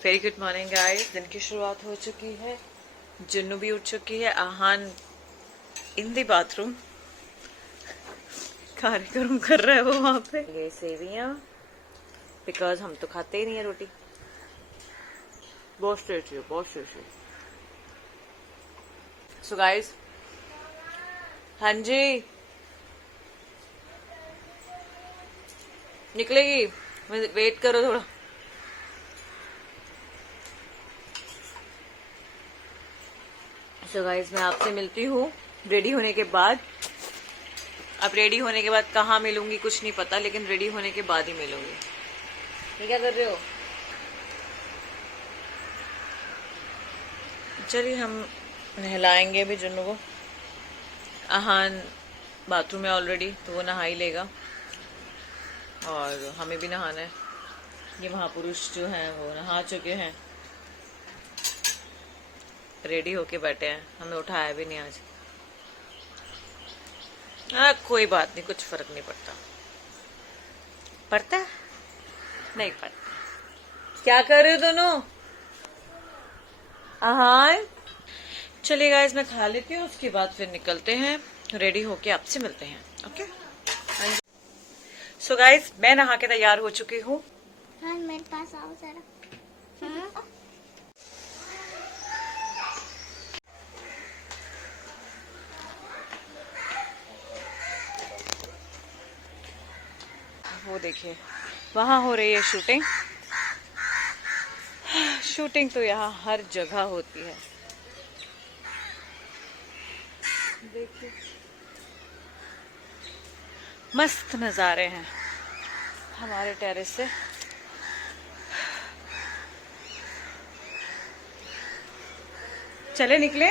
Very good morning guys. दिन की शुरुआत हो चुकी है, जुन्नू भी उठ चुकी है। आहान इन द बाथरूम कार्यक्रम कर रहा है वो वहां पे। ये सेवियां, बिकॉज हम तो खाते ही नहीं है रोटी। बहुत टेस्टी है, बहुत टेस्टी। सो गाइस, हाँ जी निकलेगी, वेट करो थोड़ा। सो गाइस, मैं आपसे मिलती हूँ रेडी होने के बाद। अब रेडी होने के बाद कहाँ मिलूंगी कुछ नहीं पता, लेकिन रेडी होने के बाद ही मिलूंगी। ये क्या कर रहे हो? चलिए हम नहलाएंगे भी जुन्नू को। आहान बाथरूम में ऑलरेडी, तो वो नहा ही लेगा और हमें भी नहाना है। ये महापुरुष जो हैं वो नहा चुके हैं, रेडी होके बैठे हैं। हमें उठाया भी नहीं आज। कोई बात नहीं, कुछ फर्क नहीं पड़ता। पड़ता नहीं पड़ता। क्या कर रहे हो दोनों? आहान चलिए गाइस, मैं खा लेती हूँ, उसके बाद फिर निकलते हैं। रेडी होके आपसे मिलते हैं। ओके। सो गाइस, मैं नहा के तैयार हो चुकी हूँ। हाँ, मेरे पास आओ जरा। वो देखिए, वहां हो रही है शूटिंग। शूटिंग तो यहाँ हर जगह होती है। देखिए मस्त नज़ारे हैं हमारे टेरेस से। चले निकले।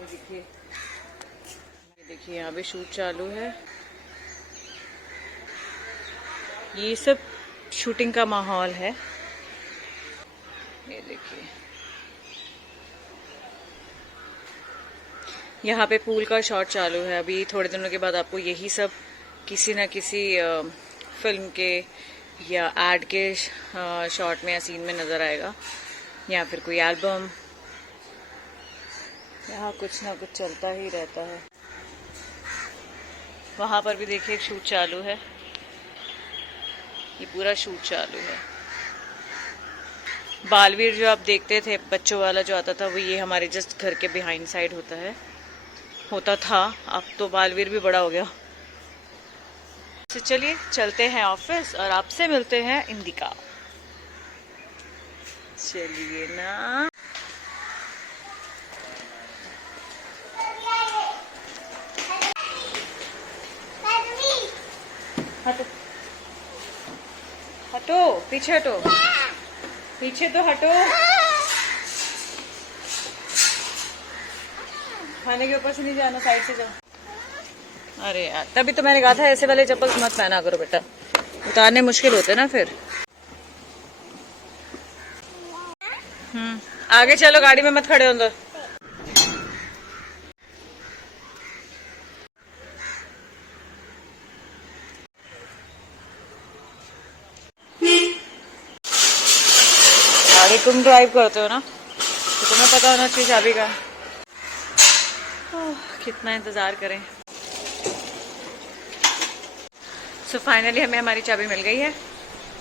देखिए, देखिए यहाँ पे शूट चालू है। ये सब शूटिंग का माहौल है। ये देखिए, यहाँ पे पूल का शॉट चालू है। अभी थोड़े दिनों के बाद आपको यही सब किसी न किसी फिल्म के या एड के शॉट में या सीन में नजर आएगा, या फिर कोई एल्बम। यहाँ कुछ ना कुछ चलता ही रहता है। वहां पर भी देखिए शूट चालू है। ये पूरा शूट चालू है। बालवीर जो आप देखते थे, बच्चों वाला जो आता था, वो ये हमारे जस्ट घर के बिहाइंड साइड होता था। अब तो बालवीर भी बड़ा हो गया। तो चलिए चलते हैं ऑफिस और आपसे मिलते हैं इंदिका। चलिए ना। हटो हटो, पीछे हटो, पीछे तो हटो। खाने के ऊपर से नहीं जाना, साइड से जाओ। अरे यार, तभी तो मैंने कहा था ऐसे वाले चप्पल मत पहना करो बेटा, उतारने मुश्किल होते ना फिर। आगे चलो, गाड़ी में मत खड़े हो अंदर। गाड़ी तुम ड्राइव करते हो ना, तो तुम्हें पता होना चाहिए चाबी का। कितना इंतजार करें। सो फाइनली हमें हमारी चाबी मिल गई है।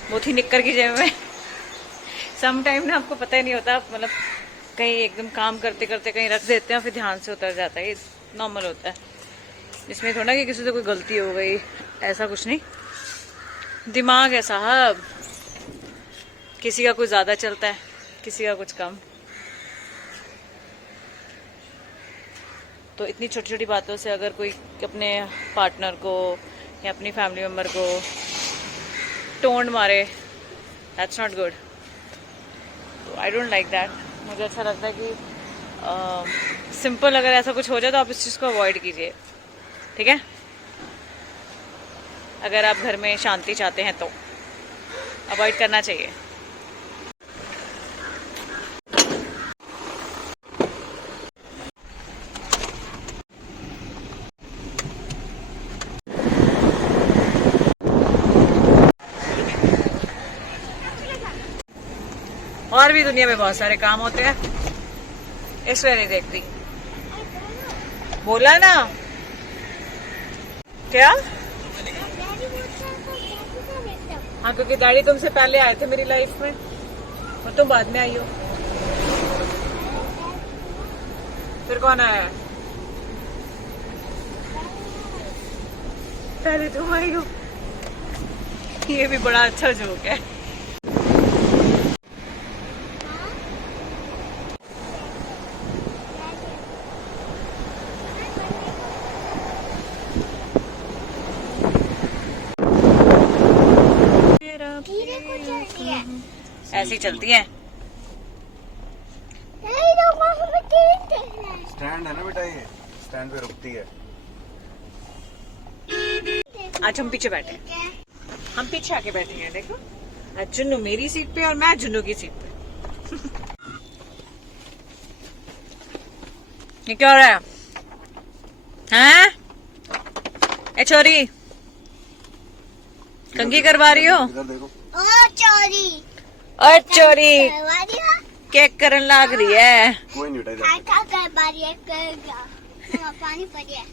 वो थी निक्कर की जेब में। सम टाइम ना आपको पता ही नहीं होता, मतलब कहीं एकदम काम करते करते कहीं रख देते हैं, फिर ध्यान से उतर जाता है। ये नॉर्मल होता है। इसमें थोड़ा कि किसी से कोई गलती हो गई, ऐसा कुछ नहीं। दिमाग है साहब, किसी का कुछ ज्यादा चलता है, किसी का कुछ कम। तो इतनी छोटी छोटी बातों से अगर कोई अपने पार्टनर को या अपनी फैमिली मेम्बर को टोंड मारे, दैट्स नॉट गुड। तो आई डोंट लाइक दैट। मुझे अच्छा लगता है कि सिंपल अगर ऐसा कुछ हो जाए तो आप इस चीज़ को अवॉइड कीजिए, ठीक है? अगर आप घर में शांति चाहते हैं तो अवॉइड करना चाहिए। और भी दुनिया में बहुत सारे काम होते हैं, इसलिए नहीं देखती। बोला ना क्या? हाँ, क्योंकि डैडी तुमसे पहले आए थे मेरी लाइफ में और तुम बाद में आई हो। फिर कौन आया है? पहले तुम आई हो। ये भी बड़ा अच्छा जोक है। ऐसी चलती है। स्टैंड है ना बेटा, ये स्टैंड पे रुकती है। आज हम पीछे बैठे हैं, हम पीछे आके बैठे हैं। देखो, आज जुन्नू मेरी सीट पे और मैं जुन्नू की सीट पे। ये क्या हो रहा है? हैं? ए छोरी, कंघी करवा रही हो? इधर देखो। चोरी और चोरी करवा दिया। केक करन लाग रही है। कोई नहीं बेटा, इधर आटा करवा रही है, कर गया। मम्मा, पानी पड़िया।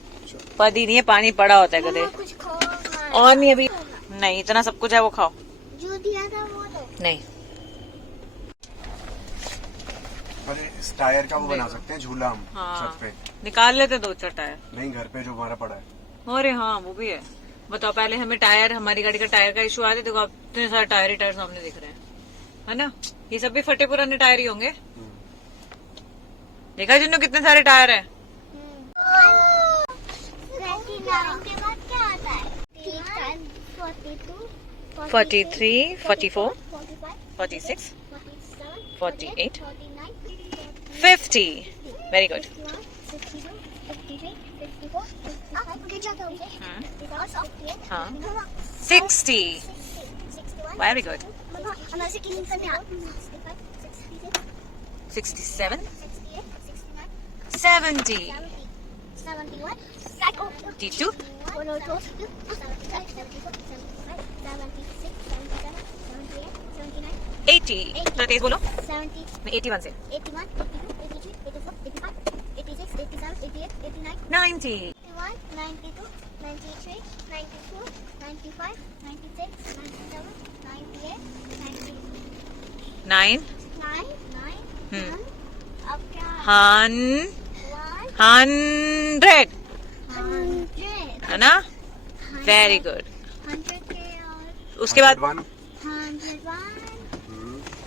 पदी नहीं है, पानी पड़ा होता है कदे। मम्मा, कुछ खाओ। और नहीं अभी नहीं, इतना सब कुछ है वो खाओ। जो दिया था वो तो। नहीं, अरे इस टायर का वो बना सकते हैं झूला हम हाँ छत पे। निकाल लेते दो चार टायर। नहीं, घर पे जो हमारा पड़ा है। अरे हाँ, वो भी है। बताओ, पहले हमें टायर, हमारी गाड़ी का टायर का इशू आया था, देखो अब इतने सारे टायर ही टायर सामने दिख रहे हैं, है ना? ये सब भी फटे पुराने टायर ही होंगे। देखा जिन्हों कितने सारे टायर है। 29 के बाद क्या आता है? 42, 43, 44, 45, 46, 47, 48, 49, 50। Very good. 52, 53, 54, 55, हाँ 60। Very good. 67, 70, 72, 80। थोड़ा तेज बोलो। मैं 81 से 90, 9, अब क्या? 100, 100 है ना? Very good. 100 के और उसके बाद 101, 101,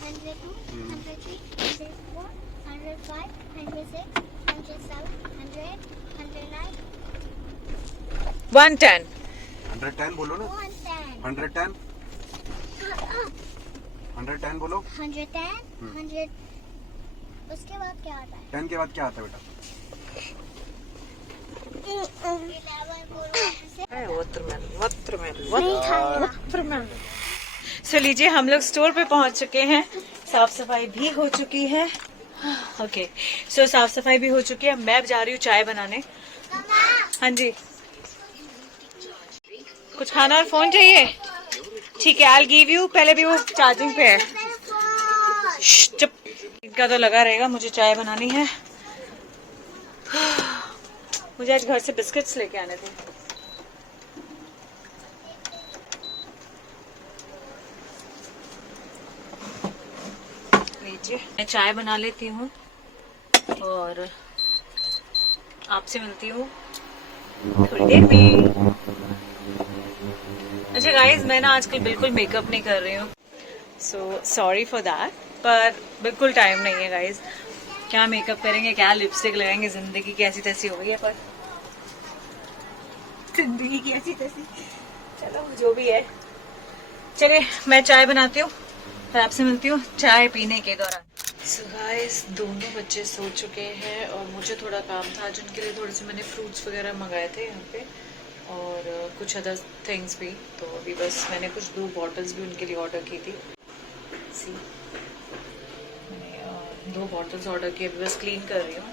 102, 103, 104, 105, 106, 107, 100, 109, 110, 110 बोलो ना। 110, 110, 110 बोलो। 110, 100। उसके बाद क्या आता है? 10 के बाद क्या आता है बेटा? 11। सो लीजिए, हम लोग स्टोर पे पहुंच चुके हैं। साफ सफाई भी हो चुकी है। ओके, सो साफ सफाई भी हो चुकी है। मैं जा रही हूँ चाय बनाने। हाँ जी, कुछ खाना और फोन चाहिए? ठीक है, आई गिव यू। पहले भी वो चार्जिंग पे है। चुप। इनका तो लगा रहेगा, मुझे चाय बनानी है। मुझे आज घर से बिस्किट्स लेके आने थे। लीजिए, मैं चाय बना लेती हूँ और आपसे मिलती हूँ थोड़ी देर में। अच्छा गाइज, मैं ना आजकल बिल्कुल मेकअप नहीं कर रही हूँ, सो सॉरी फॉर दैट, पर बिल्कुल टाइम नहीं है गाइज। क्या मेकअप करेंगे, क्या लिपस्टिक लगाएंगे, जिंदगी कैसी तैसी हो गई है। पर जिंदगी कैसी तैसी, चलो जो भी है। चलिए, मैं चाय बनाती हूँ, फिर आपसे मिलती हूँ चाय पीने के दौरान। सो गाइस, दोनों बच्चे सो चुके हैं और मुझे थोड़ा काम था आज उनके लिए। थोड़े से मैंने फ्रूट्स वगैरह मंगाए थे यहाँ पे और कुछ अदर थिंग्स भी। तो अभी बस मैंने कुछ 2 बॉटल्स भी उनके लिए ऑर्डर की थी। सी, मैंने 2 बॉटल्स ऑर्डर की, अभी बस क्लीन कर रही हूँ।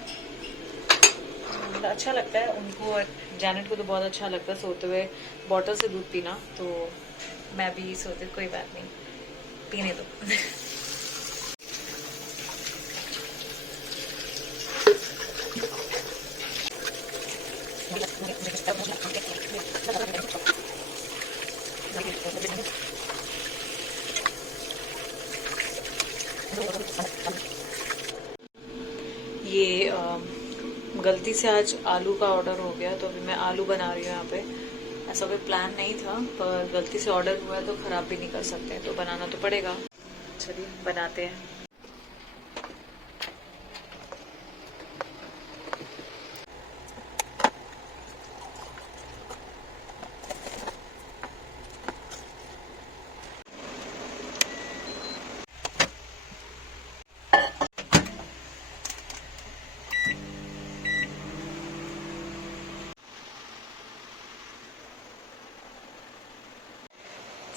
अच्छा लगता है उनको, जैनेट को तो बहुत अच्छा लगता है सोते हुए बॉटल से दूध पीना, तो मैं भी सोते, कोई बात नहीं, पीने दो। ये गलती से आज आलू का ऑर्डर हो गया, तो अभी मैं आलू बना रही हूँ यहाँ पे। ऐसा कोई प्लान नहीं था, पर गलती से ऑर्डर हुआ है तो ख़राब भी नहीं कर सकते, तो बनाना तो पड़ेगा। चलिए बनाते हैं।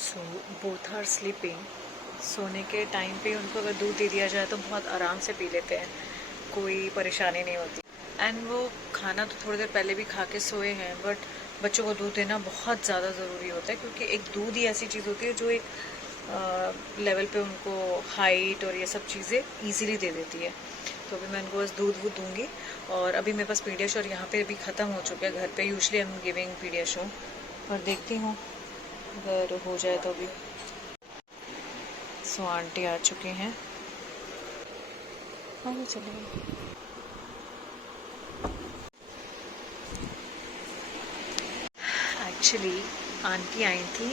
So both are sleeping. सोने के टाइम पे उनको अगर दूध दे दिया जाए तो बहुत आराम से पी लेते हैं, कोई परेशानी नहीं होती। एंड वो खाना तो थोड़ी देर पहले भी खा के सोए हैं, बट बच्चों को दूध देना बहुत ज़्यादा ज़रूरी होता है, क्योंकि एक दूध ही ऐसी चीज़ होती है जो एक लेवल पे उनको हाइट और ये सब चीज़ें इजीली दे देती है। तो अभी मैं उनको बस दूध वूध दूँगी। और अभी मेरे पास पीडियाश्योर यहाँ पे भी ख़त्म हो चुका है। घर पे usually I am giving PediaSure, और देखती हूँ अगर हो जाए तो भी। सो आंटी आ चुके हैं। हाँ चलिए। एक्चुअली आंटी आई थी,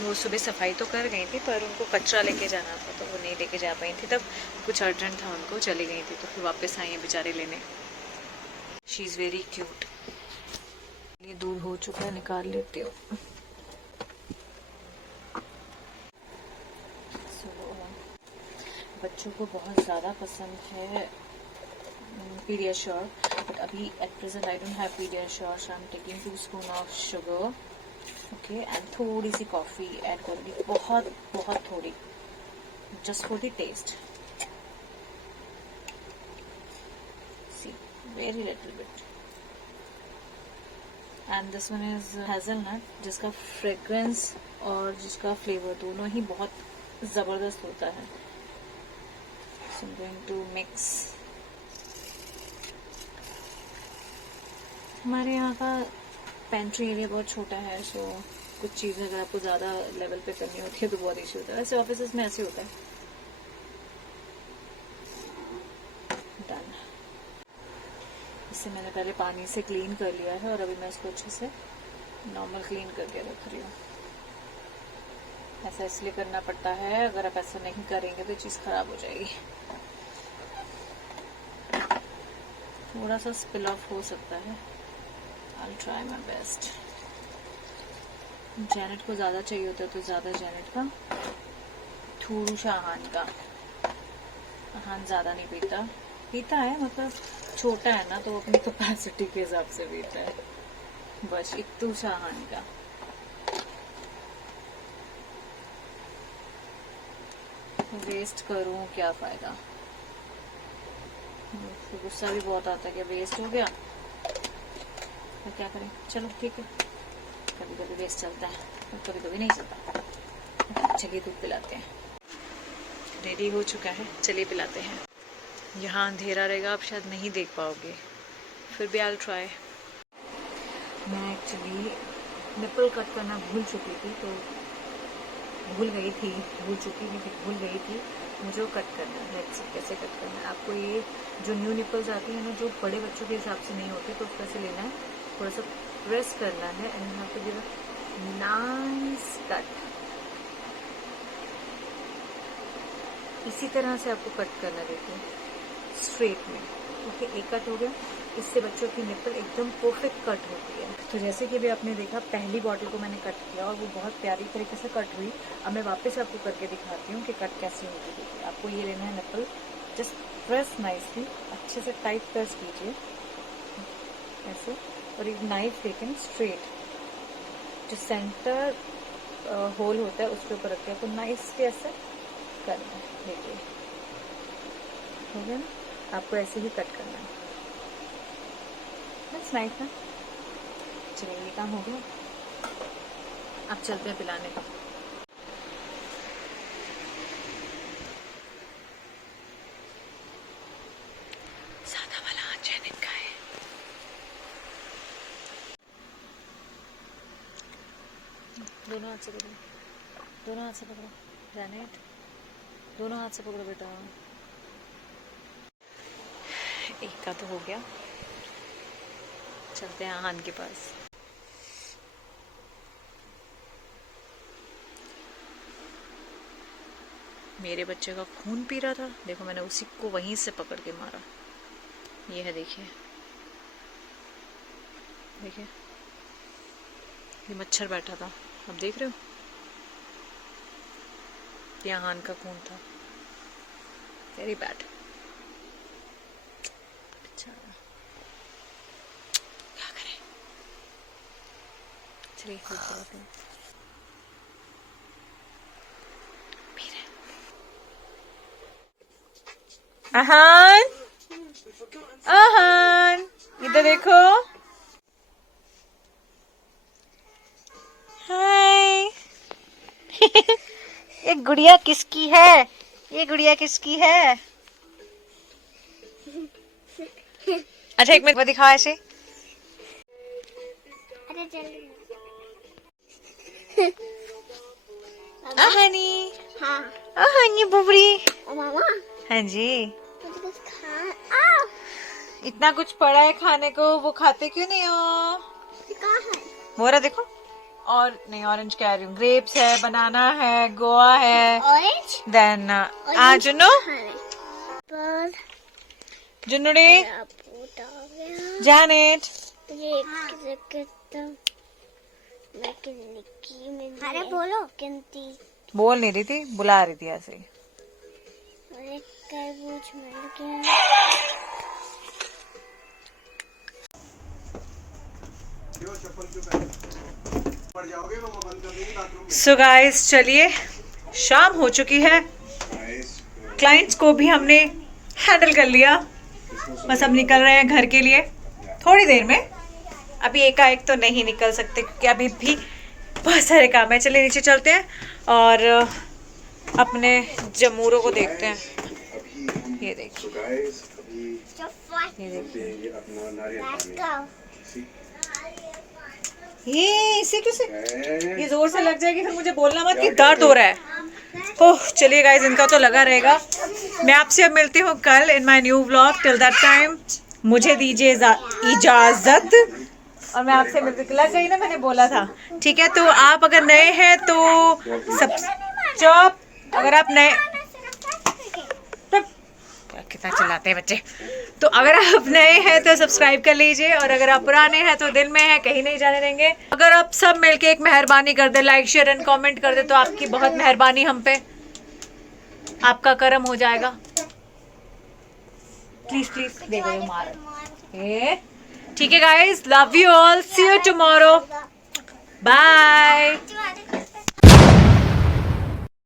वो सुबह सफाई तो कर गई थी, पर उनको कचरा लेके जाना था तो वो नहीं लेके जा पाई थी। तब कुछ अर्जेंट था उनको, चली गई थी, तो फिर वापस आई हैं बेचारे लेने। She is very cute. ये दूध हो चुका है, निकाल लेती हूँ। बच्चों को बहुत ज़्यादा पसंद है पीडियाश्योर, बट अभी at present I don't have PediaSure, so I am taking 2 spoon of sugar, okay, and थोड़ी सी कॉफ़ी ऐड करूँगी, बहुत बहुत थोड़ी, just for the taste. See very little bit. And this one is hazelnut, जिसका fragrance और जिसका flavour दोनों ही बहुत ज़बरदस्त होता है। So I'm going to mix. हमारे यहाँ का पेंट्री एरिया बहुत छोटा है, सो कुछ चीज़ें अगर आपको ज़्यादा लेवल पे करनी होती है तो बहुत इशू होता है। वैसे ऑफिस में ऐसे होता है। डन। इससे मैंने पहले पानी से क्लीन कर लिया है, और अभी मैं इसको अच्छे से नॉर्मल क्लीन करके रख रही हूँ। ऐसा इसलिए करना पड़ता है, अगर आप ऐसा नहीं करेंगे तो चीज़ ख़राब हो जाएगी। थोड़ा सा स्पिल ऑफ हो सकता है, I will try my best. Janet को ज़्यादा चाहिए होता है तो ज़्यादा जैनेट का, थोड़ा सा अहान का। अहान ज़्यादा नहीं पीता है, मतलब छोटा है ना, तो अपनी कैपेसिटी के हिसाब से पीता है। बस इतू सा अहान का। वेस्ट करूं क्या फ़ायदा, तो गुस्सा भी बहुत आता है कि वेस्ट हो गया, तो क्या करें। चलो ठीक है, कभी कभी वेस्ट चलता है, कभी कभी नहीं चलता। चलिए दूध पिलाते हैं। रेडी हो चुका है, चलिए पिलाते हैं। यहाँ अंधेरा रहेगा, आप शायद नहीं देख पाओगे, फिर भी आई विल ट्राई। मैं एक्चुअली निपल कट करना भूल चुकी थी, तो भूल गई थी मुझे वो कट करना है। कैसे कट करना है आपको, ये जो न्यू निपल्स आती है ना, जो बड़े बच्चों के हिसाब से नहीं होती, तो उसको ऐसे लेना है, थोड़ा सा प्रेस करना है, एंड यहाँ पे गिव अ नाइस कट। इसी तरह से आपको कट करना, देखिए स्ट्रेट में, ओके। एक कट हो गया, इससे बच्चों की निपल एकदम परफेक्ट कट होती है। तो जैसे कि अभी आपने देखा, पहली बॉटल को मैंने कट किया और वो बहुत प्यारी तरीके से कट हुई। अब मैं वापस आपको करके दिखाती हूँ कि कट कैसे होगी। देखिए आपको ये लेना है निपल, जस्ट प्रेस नाइसली, अच्छे से टाइट प्रेस कीजिए ऐसे, और एक नाइफ लेकिन स्ट्रेट, जो सेंटर होल होता है उसके ऊपर रखते हैं, तो नाइसली ऐसे करना है। देखिए हो गया ना, आपको ऐसे ही कट करना है, बस नाइफ ना। चलिए ये काम हो गया, अब चलते हैं पिलाने का। सादा वाला जैनेट का है। दोनों हाथ से पकड़ो, दोनों हाथ से पकड़ो जैनेट, दोनों हाथ से पकड़ो बेटा। एक का तो हो गया, चलते हैं आहान के पास। मेरे बच्चे का खून पी रहा था, देखो मैंने उसी को वहीं से पकड़ के मारा। ये है, देखिए देखिए, ये मच्छर बैठा था, अब देख रहे हो, ये आहान का खून था। Very bad. अच्छा क्या करें, चलिए आहान, आहान इधर देखो। हाय ये गुड़िया किसकी है, ये गुड़िया किसकी है? अच्छा एक मिनट दिखाओ ऐसे। अरे जल्दी। आहानी, हाँ आहानी बुबड़ी। मामा हाँ जी, मुझे कुछ खा। इतना कुछ पड़ा है खाने को, वो खाते क्यों नहीं हो? कहाँ है? वो रहा देखो, और नहीं ऑरेंज कह रही हूँ, ग्रेप्स है, बनाना है, गोवा है, ऑरेंज देन जुन्नू, पर जुन्नुड़ी, जैनेट, ये अरे बोलो गिनती। बोल नहीं रही थी, बुला रही थी ऐसे ही। एक तरबूज मिल गया। सो गाइस चलिए, शाम हो चुकी है, क्लाइंट्स को भी हमने हैंडल कर लिया, बस अब निकल रहे हैं घर के लिए थोड़ी देर में। अभी एकाएक तो नहीं निकल सकते क्योंकि अभी भी बहुत सारे काम है। चलिए नीचे चलते हैं और अपने जमूरों को देखते हैं। ये देखिए, ये देखिए, ये इसे कैसे, ये जोर से लग जाएगी फिर मुझे बोलना मत कि दर्द हो रहा है। ओह चलिए गाइस, इनका तो लगा रहेगा। मैं आपसे अब मिलती हूँ कल in my new vlog. Till that time मुझे दीजिए इजाजत, और मैं आपसे मिलती, लग गई ना, मैंने बोला था। ठीक है, तो आप अगर नए हैं तो सब चुप, अगर आप नए, कितना चिल्लाते हैं बच्चे, तो अगर आप नए हैं तो सब्सक्राइब कर लीजिए, और अगर आप पुराने हैं तो दिल में है, कहीं नहीं जाने देंगे। अगर आप सब मिलके एक मेहरबानी कर दे, लाइक शेयर एंड कमेंट कर दे, तो आपकी बहुत मेहरबानी हम पे, आपका करम हो जाएगा। प्लीज प्लीज देखो ये मार, ठीक है guys, love you all, see you tomorrow, bye.